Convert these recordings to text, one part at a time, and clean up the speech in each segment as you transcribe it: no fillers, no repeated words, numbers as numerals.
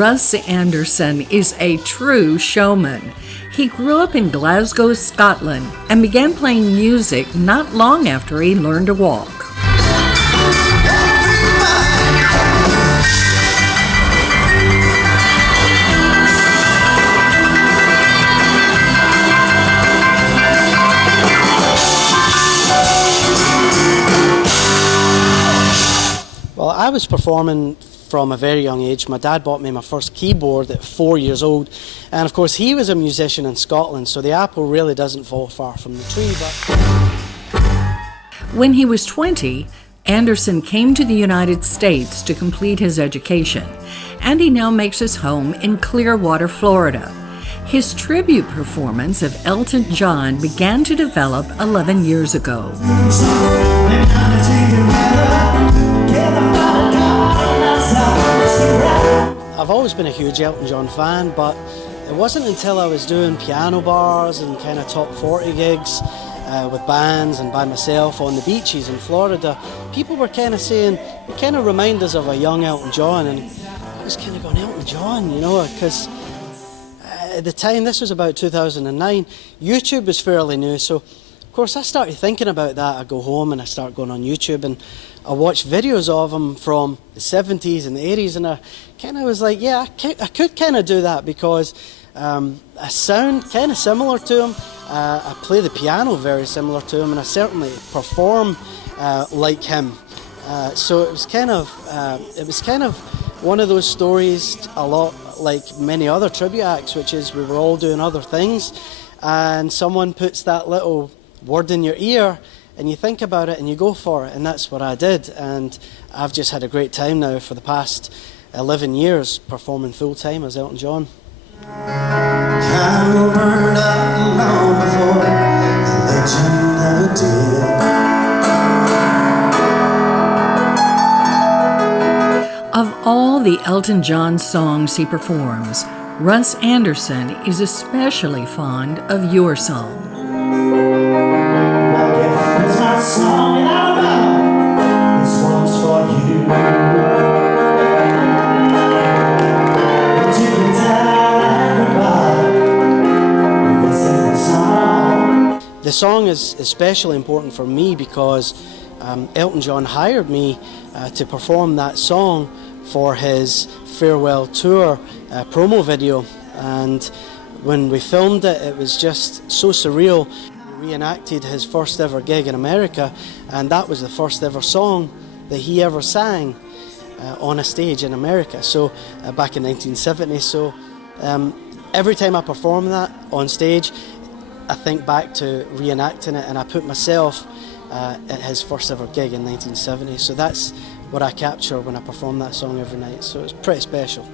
Rus Anderson is a true showman. He grew up in Glasgow, Scotland, and began playing music not long after he learned to walk. Well, I was performing from a very young age. My dad bought me my first keyboard at 4 years old, and of course he was a musician in Scotland, so the apple really doesn't fall far from the tree. But when he was 20, Anderson came to the United States to complete his education, and he now makes his home in Clearwater, Florida. His tribute performance of Elton John began to develop 11 years ago. I've always been a huge Elton John fan, but it wasn't until I was doing piano bars and kind of top 40 gigs with bands and by myself on the beaches in Florida, people were kind of saying, it kind of reminds us of a young Elton John, and I was kind of going, Elton John, you know, because at the time, this was about 2009, YouTube was fairly new, so of course I started thinking about that. I go home and I start going on YouTube and I watched videos of him from the 70s and the 80s, and I kind of was like, yeah, I could kind of do that because I sound kind of similar to him. I play the piano very similar to him, and I certainly perform like him. So it was kind of one of those stories, a lot like many other tribute acts, which is we were all doing other things, and someone puts that little word in your ear, and you think about it and you go for it, and that's what I did. And I've just had a great time now for the past 11 years performing full time as Elton John. Time will burn up long before the legend ever did. Of all the Elton John songs he performs, Rus Anderson is especially fond of Your Song. Song in Alabama, this one's for you. The song is especially important for me because Elton John hired me to perform that song for his farewell tour promo video, and when we filmed it, it was just so surreal. Reenacted his first ever gig in America, and that was the first ever song that he ever sang on a stage in America, so back in 1970. So every time I perform that on stage, I think back to reenacting it, and I put myself at his first ever gig in 1970. So that's what I capture when I perform that song every night, so it's pretty special.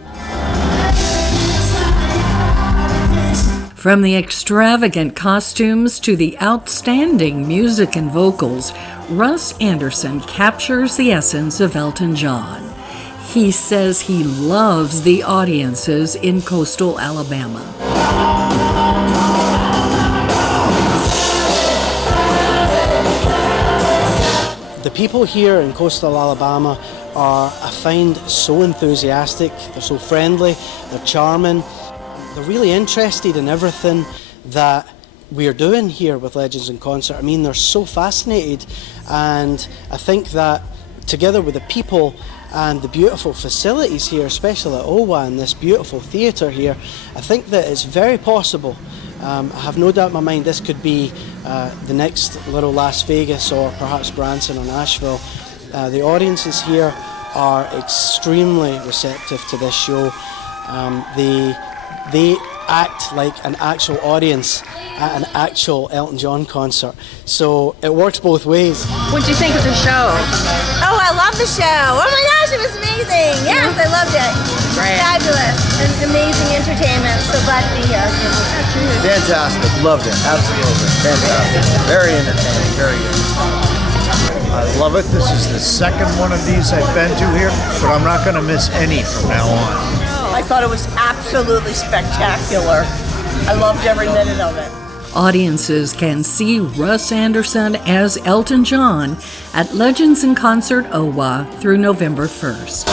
From the extravagant costumes to the outstanding music and vocals, Rus Anderson captures the essence of Elton John. He says he loves the audiences in coastal Alabama. The people here in coastal Alabama are, I find, so enthusiastic, they're so friendly, they're charming. They're really interested in everything that we're doing here with Legends in Concert. I mean, they're so fascinated, and I think that together with the people and the beautiful facilities here, especially at OWA and this beautiful theatre here, I think that it's very possible. I have no doubt in my mind this could be the next little Las Vegas or perhaps Branson or Nashville. The audiences here are extremely receptive to this show. They act like an actual audience at an actual Elton John concert. So it works both ways. What did you think of the show? Oh, I love the show. Oh my gosh, it was amazing. Yes, I loved it. Great. Fabulous. And amazing entertainment. So glad to be here. Fantastic. Loved it. Absolutely. Fantastic. Very entertaining. Very good. I love it. This is the second one of these I've been to here, but I'm not going to miss any from now on. I thought it was absolutely spectacular. I loved every minute of it. Audiences can see Rus Anderson as Elton John at Legends in Concert OWA through November 1st.